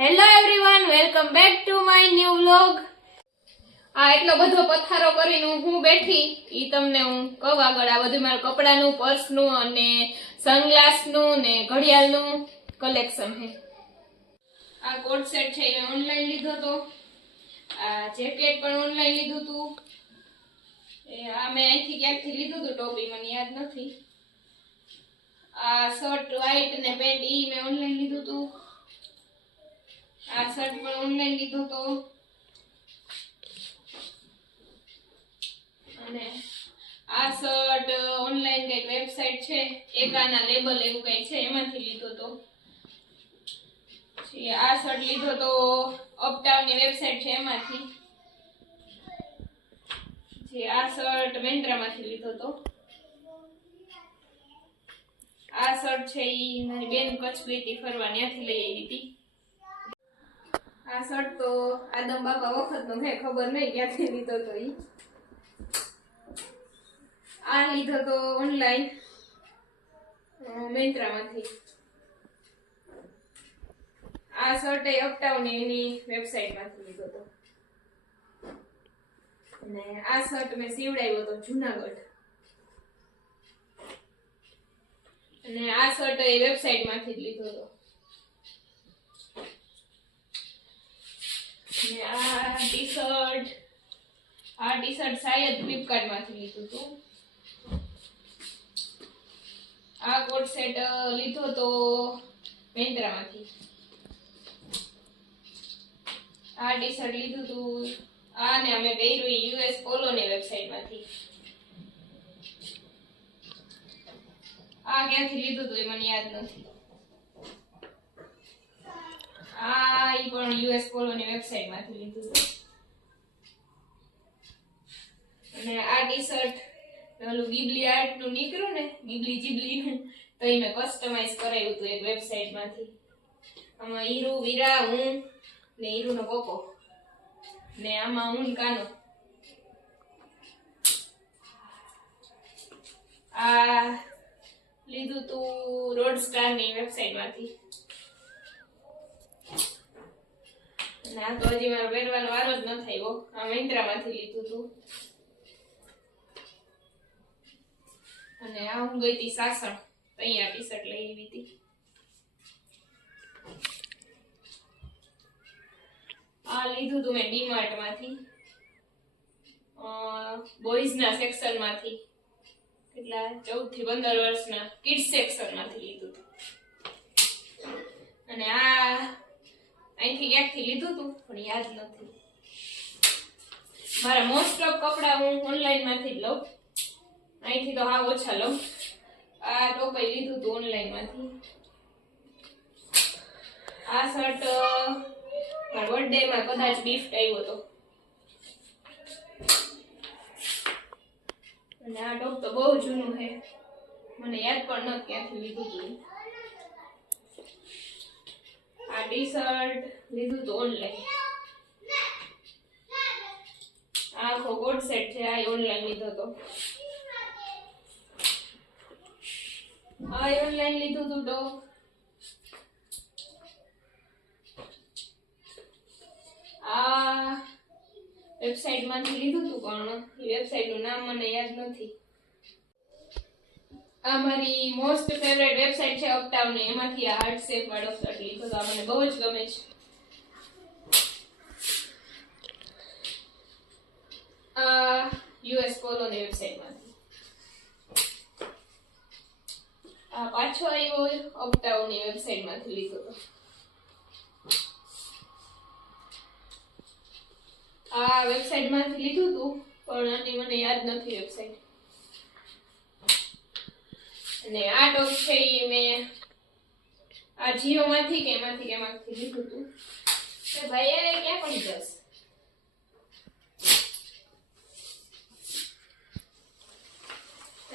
Hello everyone welcome back to my new vlog આ એટલો બધો પથારો કરીને હું બેઠી, ઈ તમને હું કહું આગળ. આ બધું મારા કપડાનું, પર્સનું અને સનગ્લાસનું ને ઘડિયાળનું કલેક્શન છે. આ કોટ સેટ છે એ ઓનલાઈન લીધો તો. આ જેકેટ પણ ઓનલાઈન લીધું હતું એ આ મેં અહીંથી ક્યાંકથી લીધું હતું ટોપી, મને યાદ નથી. આ શર્ટ વ્હાઈટ ને પેન્ટ ઈ મેં ઓનલાઈન લીધું હતું આ શર્ટ પણ ઓનલાઈન લીધો તો. અને આ શર્ટ ઓનલાઈન કઈ વેબસાઇટ છે? એકાના લેબલ એવું કઈ છે? એમાંથી લીધો તો. આ શર્ટ લીધો તો અપટાઉનની વેબસાઇટ છે એમાંથી. જે આ શર્ટ મેન્દ્રામાંથી લીધો તો. આ શર્ટ છે એ મારી બેન કચ્છ ગઈ હતી ફરવા, ત્યાંથી લઈ આવી હતી. આ શર્ટ તો આદમ વખત નો હે ખબર નહીં ક્યાંથી લીધો તો ઈ. આ લીધો તો ઓનલાઈન મેન્ટ્રામાંથી આ શર્ટ એ અપટાઉન એની વેબસાઇટમાંથી લીધો તો. અને આ શર્ટ મેં સીવડાવ્યો તો જુનાગઢ. અને આ શર્ટ એ વેબસાઇટમાંથી જ લીધો હતો અને આ ટી શર્ટ આ ટી શર્ટ શાયદ ફ્લિપકાર્ટમાંથી લીધું હતું. આ કોટ સેટ લીધો તો મેન્દ્રામાંથી આ ટી શર્ટ લીધું હતું આ ને અમે પહેર્યું યુએસ પોલોની વેબસાઇટમાંથી. આ ક્યાંથી લીધું હતું એ મને યાદ નથી. આ ઈ પણ યુએસ પોલોની વેબસાઇટમાંથી લીધું હતું અને આ ટી શર્ટ ઓલું ગીબલી આર્ટનું નીકળ્યું ને ગીબલી જીબલી નું, તો એ મેં કસ્ટમાઇઝ કરાવ્યું હતું એક વેબસાઇટમાંથી. આમાં હીરુ, વીરા હું ને હીરુ નો કોકો ને આમાં હું કાનો. આ લીધું તું રોડ સ્ટારની આ તો હજી મારો પહેરવાનો વારો જ ન થયો આ મિંત્રા માંથી લીધું તું. અને આ હું ગઈ હતી સાસણ. તો અહીંયા ટી શર્ટ લઈ આવી હતી. આ લીધું તું મેં ડીમાર્ટમાંથી. બોયઝ ના સેક્શનમાંથી. કેટલા? ચૌદથી પંદર વર્ષના કિડ્સ સેક્શનમાંથી લીધું અને આ અહીંથી ક્યાંકથી લીધું હતું પણ યાદ નથી. મારા મોસ્ટ ઓફ કપડા હું ઓનલાઈનમાંથી જ લઉં. અહીંથી તો હા ઓછા લઉં. આ ટોપાઈ લીધું હતું ઓનલાઈનમાંથી આ શર્ટ મારા બર્થડેમાં કદાચ ગિફ્ટ આવ્યો હતો અને આ ટોપ તો બહુ જૂનું છે. મને યાદ પણ નથી ક્યાંથી લીધું હતું આ ટી શર્ટ લીધું તો ઓનલાઈન. આખો કોટ સેટ છે, આ ઓનલાઈન લીધો તો આ ઓનલાઈન લીધું તું તો આ વેબસાઇટમાંથી લીધું તું પણ, એ વેબસાઇટનું નામ મને યાદ નથી. આ મારી મોસ્ટ ફેવરેટ વેબસાઇટ છે અપટાઉન એમાંથી આ હાર્ટ શેપ વાળો શર્ટ લીધો તો આ મને બહુ જ ગમે છે. આ યુએસ પોલો વેબસાઇટમાંથી વેબસાઇટમાંથી. આ પાછો આવ્યો અપટાઉન વેબસાઇટમાંથી લીધો તો. આ વેબસાઇટમાંથી લીધું હતું પણ આની મને યાદ નથી વેબસાઇટ અને આ ટોપ છે એ મેં આ જીઓ માંથી કે એમાંથી કે એમાંથી લીધું હતું. તો ભાઈ હવે ક્યાં પડી જશે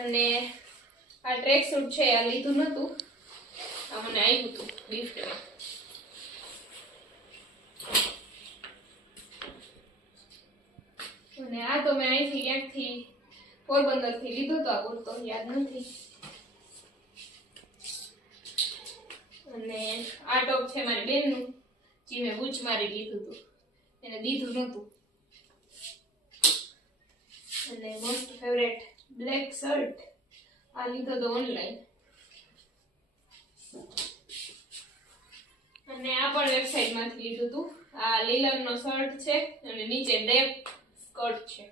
અને આ ટ્રેક સૂટ છે, આ લીધું નતું. આ મને આવ્યું હતું ગિફ્ટમાં અને આ તો મેં અહીંથી ક્યાંકથી પોરબંદરથી લીધો તો આ કુર્તો, યાદ નથી. અને આ ટોપ છે મારી બેનનું, જે મેં બૂચ મારી લીધું હતું. એને દીધું નહોતું. અને મોસ્ટ ફેવરેટ બ્લેક શર્ટ આ લીધો તો ઓનલાઈન અને આ પણ વેબસાઇટમાંથી લીધું હતું. આ લીલરનો શર્ટ છે અને નીચે ડેપ સ્કર્ટ છે.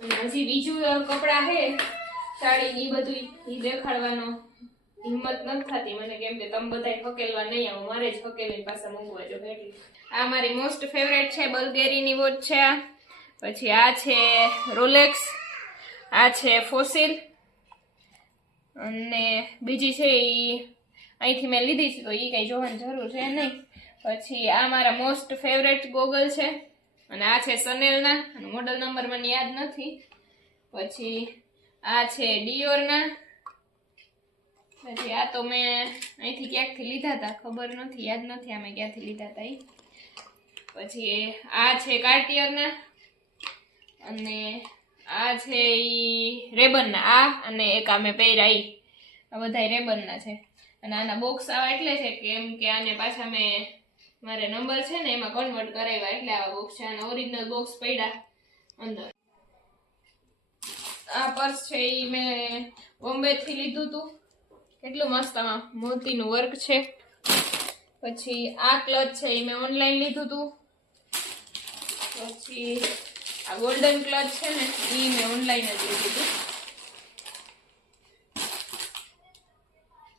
અને હજી બીજું કપડાં છે સાડી ની બધું દેખાડવાનો હિંમત નથી થતી. મને કેમ કે તમે બધા હકેલવા નહીં આવો, મારે જ હકેલીને પાછા મૂકવા જો એટલી આ મારી મોસ્ટ ફેવરેટ છે, બલ્ગેરીની વોચ છે. આ પછી આ છે રોલેક્સ આ છે ફોસિલ અને બીજી છે એ અહીંથી મેં લીધી છે, તો એ કંઈ જોવાની જરૂર છે નહીં. પછી આ મારા મોસ્ટ ફેવરેટ ગોગલ છે, અને આ છે સનેલના અને મોડલ નંબર મને યાદ નથી. પછી આ છે ડિયોરના પછી આ તો મેં અહીંથી ક્યાંકથી લીધા હતા ખબર નથી, યાદ નથી અમે ક્યાંથી લીધા હતા પછી આ છે કાર્ટિયરના અને આ છે ઈ રેબનના, આ અને એક અમે પહેરા ઈ આ બધા રેબનના છે. અને આના બોક્સ આવા એટલે છે કેમ કે આને પાછા મેં મારે નંબર છે ને એમાં કન્વર્ટ કરાવ્યા એટલે આવા બોક્સ છે. અને ઓરિજિનલ બોક્સ પડ્યા અંદર. આ પર્સ છે એ મેં બોમ્બેથી લીધું હતું કેટલું મસ્ત આમાં મોતીનું વર્ક છે. પછી આ ક્લચ છે એ મેં ઓનલાઈન લીધું હતું પછી આ ગોલ્ડન ક્લચ છે ને એ મેં ઓનલાઈન જ લીધું હતું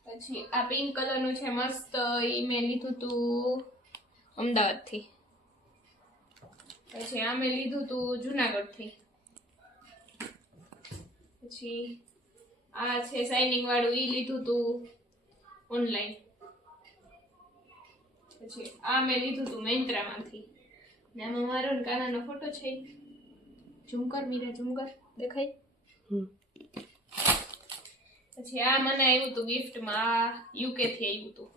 પછી આ પિંક કલરનું છે મસ્ત એ મેં લીધું હતું અમદાવાદથી. પછી આ મેં લીધું હતું જુનાગઢથી. પછી આ છે શાઇનિંગ વાળું એ લીધું હતું ઓનલાઈન પછી આ મેં લીધું હતું મૈંત્રામાંથી. ને આમાં મારો ને કાનાનો ફોટો છે ઝુમકર મીરા ઝુમકર દેખાય? પછી આ મને આવ્યું હતું ગિફ્ટમાં આ યુકેથી આવ્યું હતું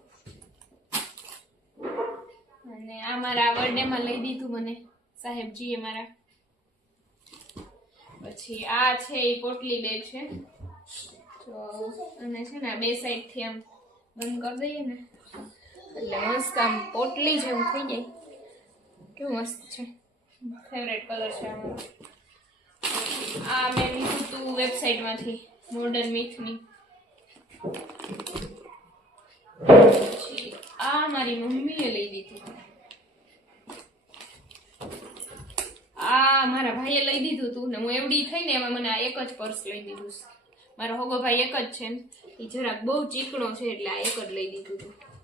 અને આ મારા બર્થડેમાં લઈ દીધું મને સાહેબજીએ મારા. પછી આ છે એ પોટલી બેગ છે. તો અને છે ને બે સાઈડથી આમ બંધ કરી દઈએ ને, એટલે મસ્ત આમ પોટલી જેવું થઈ જાય. કેવું મસ્ત છે. ફેવરેટ કલર છે આમાં. આ મેં લીધું હતું વેબસાઇટમાંથી મોર્ડન મિથની આ મારી મમ્મીએ લઈ દીધું આ મારા ભાઈએ લઈ દીધું હતું ને હું એવડી થઈને એમાં મને આ એક જ પર્સ લઈ દીધું છે. મારો હોગો ભાઈ એક જ છે એ જરાક બહુ ચીકણો છે એટલે આ એક જ લઈ દીધું હતું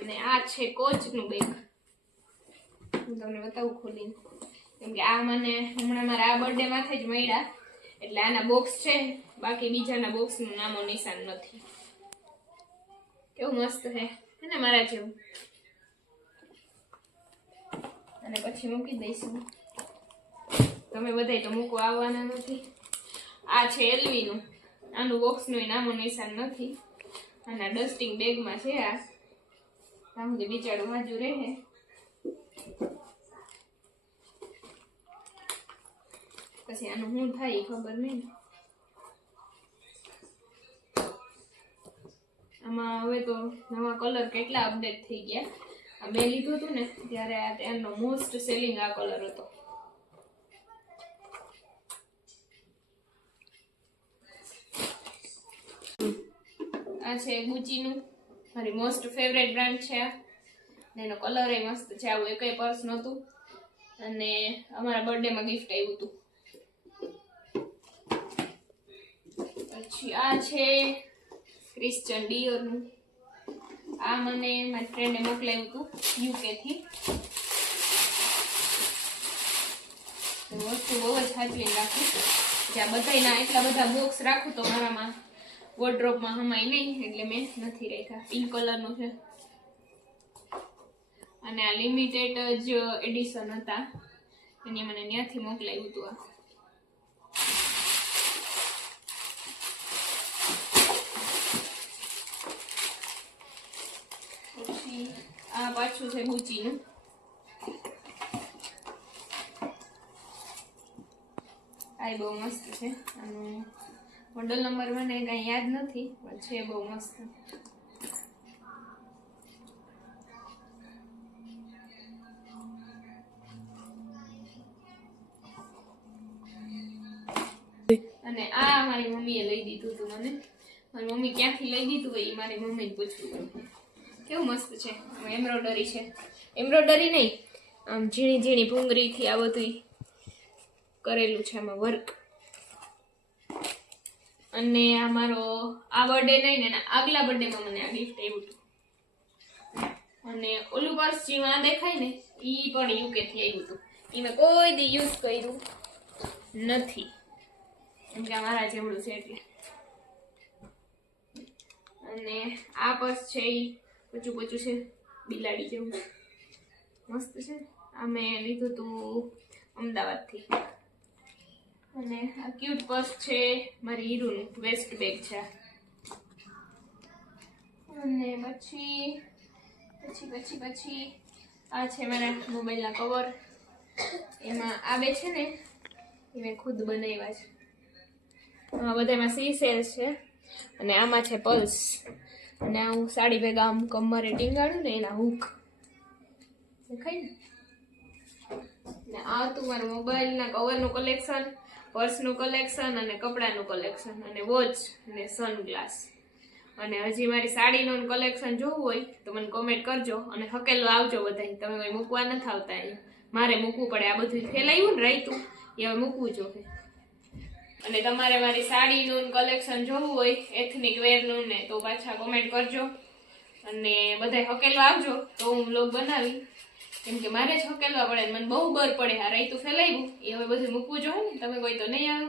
અને આ છે કોચનું બેગ. હું તમને બતાવું ખોલીને. કેમ કે આ મને હમણાં મારા આ બર્થડે માથે જ મળ્યા. એટલે આના બોક્સ છે, બાકી બીજાના બોક્સનું નામો નિશાન નથી. કેવું મસ્ત છે. ને મારા જેવું. અને પછી મૂકી દઈશું. તમે બધાય તો મૂકો આવવાના નથી. આ છે એલવીનું. આનું બોક્સનું નામો નિશાન નથી. આના ડસ્ટિંગ બેગમાં છે આ. આમ સુધી બિચારું હાજુ રહે. પછી આનું શું થાય ખબર નહીં. આમાં હવે તો નવા કલર કેટલા અપડેટ થઈ ગયા. આ મેં લીધું હતું ને, ત્યારે આ ત્યાંનો મોસ્ટ સેલિંગ આ કલર હતો. આ છે ગુચીનું મારી મોસ્ટ ફેવરેટ બ્રાન્ડ છે આ. એનો કલર એ મસ્ત છે. આવું એકય પર્સ નહોતું. અને અમારા બર્થડેમાં ગિફ્ટ આવ્યું હતું. પછી આ છે ક્રિશ્ચન ડિયોરનું આ મને મારી ફ્રેન્ડે મોકલાવ્યું હતું યુકેથી વસ્તુ બહુ જ સાચવીને રાખું. જ્યાં બધાયના એટલા બધા બોક્સ રાખું તો મારામાં વોર્ડ્રોપમાં હમાય નહીં, એટલે મેં નથી રાખ્યા. પિંક કલરનું છે. અને આ લિમિટેડ જ એડિશન હતા. એને મને ત્યાંથી મોકલાવ્યું હતું આ. પાછું છે ગુચીનું આ બહુ મસ્ત છે. આનું હોટલ નંબર મને કંઈ યાદ નથી, પણ છે બહુ મસ્ત. અને આ મારી મમ્મીએ લઈ દીધું હતું મને. મારી મમ્મી ક્યાંથી લઈ દીધું હોય એ મારી મમ્મીને પૂછવું કેવું મસ્ત છે. એમ્બ્રોડરી છે. એમ્બ્રોડરી નહીં, આમ ઝીણી ઝીણી ભૂંગરીથી આ બધું કરેલું છે, આમાં વર્ક અને આ મારો, આ બર્થડે નહીં ને આગલા બર્થડેમાં મને આ ગિફ્ટ આવ્યું હતું. અને ઓલું પર્સ જેમાં દેખાય ને એ પણ યુકે થી આવ્યું હતું. એ મેં કોઈ દી યુઝ કર્યું નથી. કેમ કે મારા જેવડું છે એટલે. અને આ પર્સ છે એ પચું પચું છે, બિલાડી જેવું. મસ્ત છે. આ મેં લીધું હતું અમદાવાદથી. અને આ ક્યુટ પર્સ છે, મારી હીરુનું વેસ્ટ બેગ છે. અને પછી પછી પછી પછી, આ છે મારા મોબાઈલના કવર એમાં આ બે છે ને, એ મેં ખુદ બનાવ્યા છે. બધામાં સી સેલ છે અને આમાં છે પલ્સ અને હું સાડી ભેગા આમ કમરે ટીંગાડું ને એના હુક દેખાય ને? આ હતું મારું મોબાઈલના કવરનું કલેક્શન પર્સનું કલેક્શન અને કપડાનું કલેક્શન અને વોચ અને સનગ્લાસ. અને હજી મારી સાડીનું કલેક્શન જોવું હોય તો મને કોમેન્ટ કરજો અને હકેલો આવજો બધાય. તમે કોઈ મૂકવા નથી આવતા એ મારે મૂકવું પડે. આ બધું ફેલાયું ને રાયતું એ હવે મૂકવું જોઈએ. અને તમારે મારી સાડીનું કલેક્શન જોવું હોય એથનિક વેરનું ને, તો પાછા કોમેન્ટ કરજો. અને બધાય હકેલો આવજો તો હું બ્લોગ બનાવી. કેમ કે મારે જ હકેલવા પડે મને બહુ બર પડે આ રાયતું ફેલાવ્યું એ હવે બધું મૂકવું જોઈએ ને, તમે કોઈ તો નહીં આવો.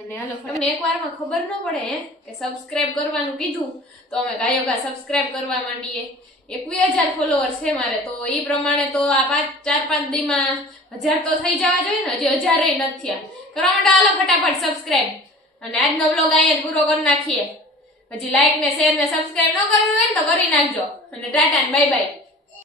અને હાલો તમને એક વારમાં ખબર ન પડે કે સબસ્ક્રાઇબ કરવાનું કીધું, તો અમે ગાયો સબસ્ક્રાઇબ કરવા માંડીએ. એકવીસ હજાર ફોલોવર છે મારે, તો એ પ્રમાણે તો આ પાંચ, ચાર, પાંચ દીમાં હજાર તો થઈ જવા જોઈએ ને, હજી હજારે નથી થયા. કરવા માંડો, હાલો ફટાફટ સબસ્ક્રાઇબ અને આજનો બ્લોગ અહીંયા પૂરો કરી નાખીએ. હજી લાઈક ને શેર ને સબસ્ક્રાઇબ ન કરવું હોય ને તો કરી નાખજો. અને ટાટા બાય બાય